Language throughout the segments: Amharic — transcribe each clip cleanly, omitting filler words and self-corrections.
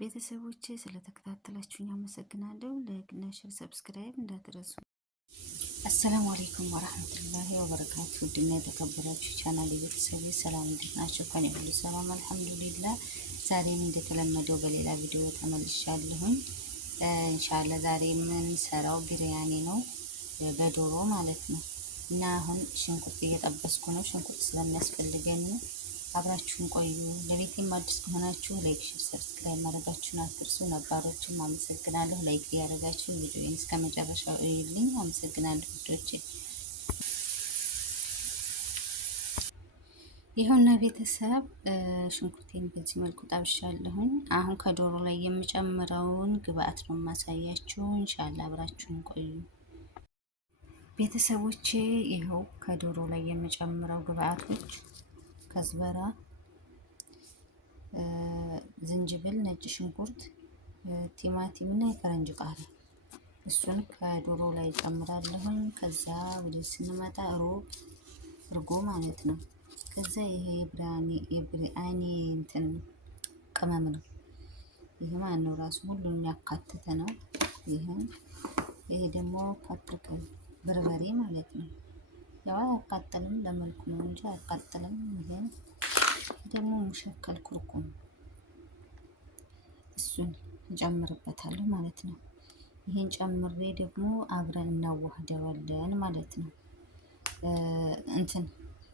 ቤተሰቦቼ ስለተከታተላችሁኝ አመሰግናለሁ። ላይክ እና ሼር ሰብስክራይብ እንዳትረሱ። አሰላሙ አለይኩም ወራህመቱላሂ ወበረካቱ። ውድና የተከበራችሁ ቻናል ቤተሰቦች ሰላም እንዴት ናቸው? ከኔ ሁሉ ሰላም አልሐምዱሊላህ። ዛሬም እንደተለመደው በሌላ ቪዲዮ ተመልሻለሁኝ። ኢንሻአላህ ዛሬ የምንሰራው ቢሪያኒ ነው፣ በዶሮ ማለት ነው። እና አሁን ሽንኩርት እየጠበስኩ ነው። ሽንኩርት ስለሚያስፈልገኝ አብራችሁን ቆዩ። ለቤቴም አዲስ ከሆናችሁ ላይክ፣ ሼር፣ ሰብስክራይብ ማድረጋችሁን አትርሱ። ነባሮችም አመሰግናለሁ። ላይክ እያደረጋችሁ ቪዲዮውን እስከ መጨረሻው እዩልኝ። አመሰግናለሁ ውዶቼ። ይኸውና ቤተሰብ ሽንኩርቴን በዚህ መልኩ ጣብሻለሁኝ። አሁን ከዶሮ ላይ የምጨምረውን ግብአት ነው የማሳያችሁ። ኢንሻአላህ አብራችሁን ቆዩ ቤተሰቦቼ። ይኸው ከዶሮ ላይ የምጨምረው ግብአቶች ከዝበራ፣ ዝንጅብል፣ ነጭ ሽንኩርት፣ ቲማቲም እና የፈረንጅ ቃሪያ እሱን ከዶሮ ላይ ጨምራለሁኝ። ከዛ ወደ ስንመጣ እርጎ ማለት ነው። ከዛ ይሄ የብሪያኒ እንትን ቅመም ነው። ይሄ ማለት ነው ራሱ ሁሉን ያካተተ ነው። ይሄ ደግሞ ፓፕሪካ በርበሬ ማለት ነው። ያው አያቃጥልም፣ ለመልኩ ነው እንጂ አያቃጥልም። ይሄ ደግሞ ሙሸከል ኩርኩም እሱን እንጨምርበታለሁ ማለት ነው። ይሄን ጨምሬ ደግሞ አብረን እናዋህደዋለን ማለት ነው። እንትን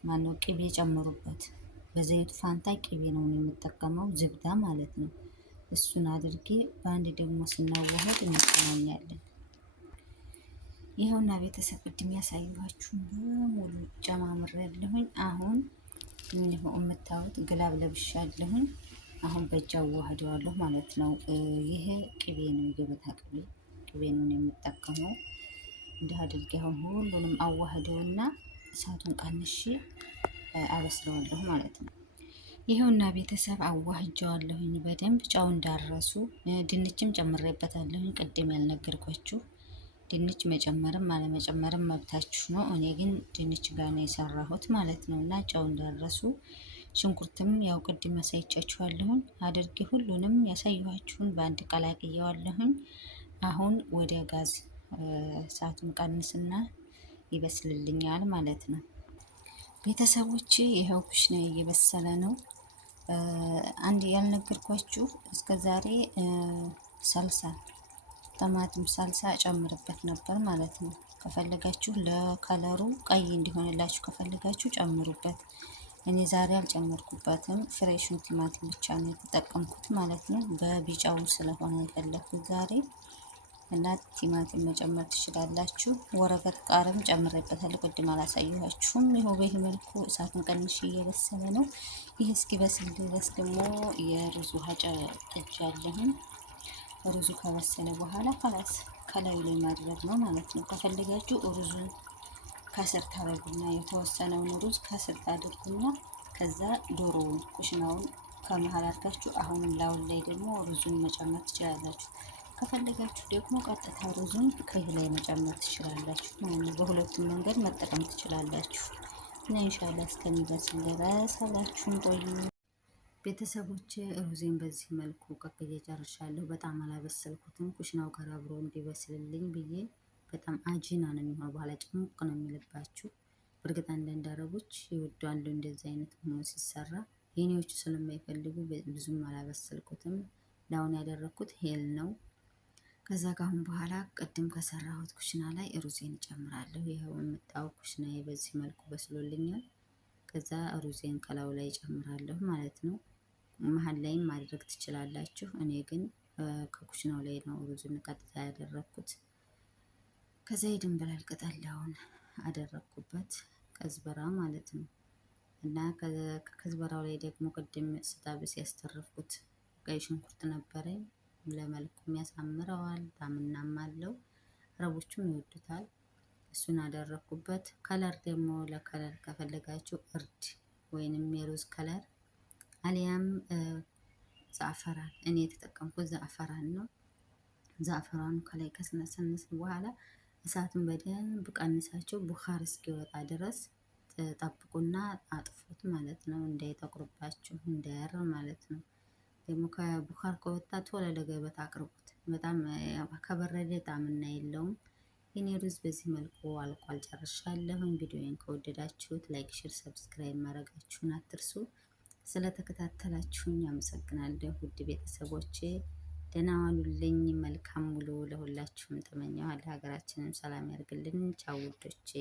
ማነው ቅቤ ጨምሩበት። በዘይት ፋንታ ቅቤ ነው የምጠቀመው፣ ዝብዳ ማለት ነው። እሱን አድርጌ በአንድ ደግሞ ስናዋህድ እንገናኛለን። ይኸውና ቤተሰብ ቅድም ያሳየኋችሁን በሙሉ ጨማምሬያለሁኝ። አሁን ይሄው የምታዩት ግላብ ለብሻለሁኝ። አሁን በእጅ አዋህደዋለሁ ማለት ነው። ይሄ ቅቤ ነው፣ የገበታ ቅቤ ነው የምጠቀመው። እንዲህ አድርጌ አሁን ሁሉንም አዋህደውና እሳቱን ቀንሼ አበስለዋለሁ ማለት ነው። ይኸውና ቤተሰብ አዋህጀዋለሁኝ በደንብ ጫው እንዳረሱ። ድንችም ጨምሬበታለሁኝ ቅድም ያልነገርኳችሁ። ድንች መጨመርም አለመጨመርም መብታችሁ ነው። እኔ ግን ድንች ጋር ነው የሰራሁት ማለት ነው። እና ጫው እንዳረሱ ሽንኩርትም ያው ቅድም ያሳይቻችኋለሁኝ አድርጌ ሁሉንም ያሳየኋችሁን በአንድ ቀላቅየዋለሁኝ። አሁን ወደ ጋዝ እሳቱን ቀንስና ይበስልልኛል ማለት ነው። ቤተሰቦቼ ይኸው ኩሽና እየበሰለ ነው። አንድ ያልነገርኳችሁ እስከ ዛሬ ሳልሳ ቲማቲም ሳልሳ እጨምርበት ነበር ማለት ነው። ከፈለጋችሁ ለከለሩ ቀይ እንዲሆንላችሁ ከፈለጋችሁ ጨምሩበት። እኔ ዛሬ አልጨመርኩበትም። ፍሬሹን ቲማቲም ብቻ ነው የተጠቀምኩት ማለት ነው። በቢጫው ስለሆነ የፈለኩት ዛሬ እና ቲማቲም መጨመር ትችላላችሁ። ወረቀት ቃርም ጨምሬበታለሁ፣ ቅድም አላሳየኋችሁም። ይኸው በዚህ መልኩ እሳቱን ቀንሼ እየበሰለ ነው። ይህ እስኪበስል ድረስ ደግሞ የሩዝ ውሃ ጥጃለሁኝ። ሩዙ ከበሰለ በኋላ ከላስ ከላዩ ላይ ማድረግ ነው ማለት ነው። ከፈለጋችሁ ሩዙን ከስር ታደርጉና የተወሰነውን ሩዝ ከስር ታደርጉና ከዛ ዶሮውን ኩሽናውን ከመሀል አድርጋችሁ አሁንም ላውን ላይ ደግሞ ሩዙን መጨመር ትችላላችሁ። ከፈለጋችሁ ደግሞ ቀጥታ ሩዙን ከዚህ ላይ መጨመር ትችላላችሁ። በሁለቱም መንገድ መጠቀም ትችላላችሁ። እና ኢንሻአላህ እስከሚበስል ድረስ አብራችሁን ቆዩ ቤተሰቦቼ። ሩዜን በዚህ መልኩ ቀቅዬ ጨርሻለሁ። በጣም አላበሰልኩትም፣ ኩሽናው ጋር አብሮ እንዲበስልልኝ ብዬ። በጣም አጂና ነው የሚሆነው፣ በኋላ ጭሙቅ ነው የሚልባችሁ። በእርግጥ አንዳንድ አረቦች ይወዳሉ እንደዚህ አይነት ሆኖ ሲሰራ። የኔዎቹ ስለማይፈልጉ ብዙም አላበሰልኩትም። ላውን ያደረኩት ሄል ነው። ከዛ ካሁን በኋላ ቅድም ከሰራሁት ኩሽና ላይ ሩዜን እጨምራለሁ። ይኸው የምታው ኩሽና በዚህ መልኩ በስሎልኛል። ከዛ ሩዜን ከላዩ ላይ እጨምራለሁ ማለት ነው። መሀል ላይም ማድረግ ትችላላችሁ። እኔ ግን ከኩሽናው ላይ ነው ሩዝን ቀጥታ ያደረኩት። ከዛ የድንብላል ቅጠላውን አደረኩበት፣ ከዝበራ ማለት ነው። እና ከዝበራው ላይ ደግሞ ቅድም ስታብስ ያስተረፍኩት ቀይ ሽንኩርት ነበረኝ። ለመልኩም ያሳምረዋል፣ ጣዕምናም አለው። አረቦቹም ይወዱታል። እሱን አደረኩበት። ከለር ደግሞ ለከለር ከፈለጋችሁ እርድ ወይንም የሩዝ ከለር አሊያም ዛፈራን፣ እኔ የተጠቀምኩት ዛፈራን ነው። ዛፈራኑ ከላይ ከስነሰነስ በኋላ እሳቱን በደንብ ቀንሳችሁ ቡኻር እስኪወጣ ድረስ ጠብቁና አጥፉት ማለት ነው። እንዳይጠቁርባችሁ እንዳያር ማለት ነው። ደግሞ ከቡኻር ከወጣ ቶሎ ለገበታ አቅርቡት። በጣም ከበረደ ጣዕምና የለውም። የኔ ሩዝ በዚህ መልኩ አልቋል፣ ጨርሻለሁኝ። ቪዲዮዬን ከወደዳችሁት ላይክ፣ ሼር፣ ሰብስክራይብ ማድረጋችሁን አትርሱ። ስለተከታተላችሁኝ አመሰግናለሁ ውድ ቤተሰቦቼ። ደህና ዋሉልኝ። መልካም ውሎ ለሁላችሁም ተመኘሁ። ሀገራችንን ሰላም ያርግልን። ቻው ውዶቼ።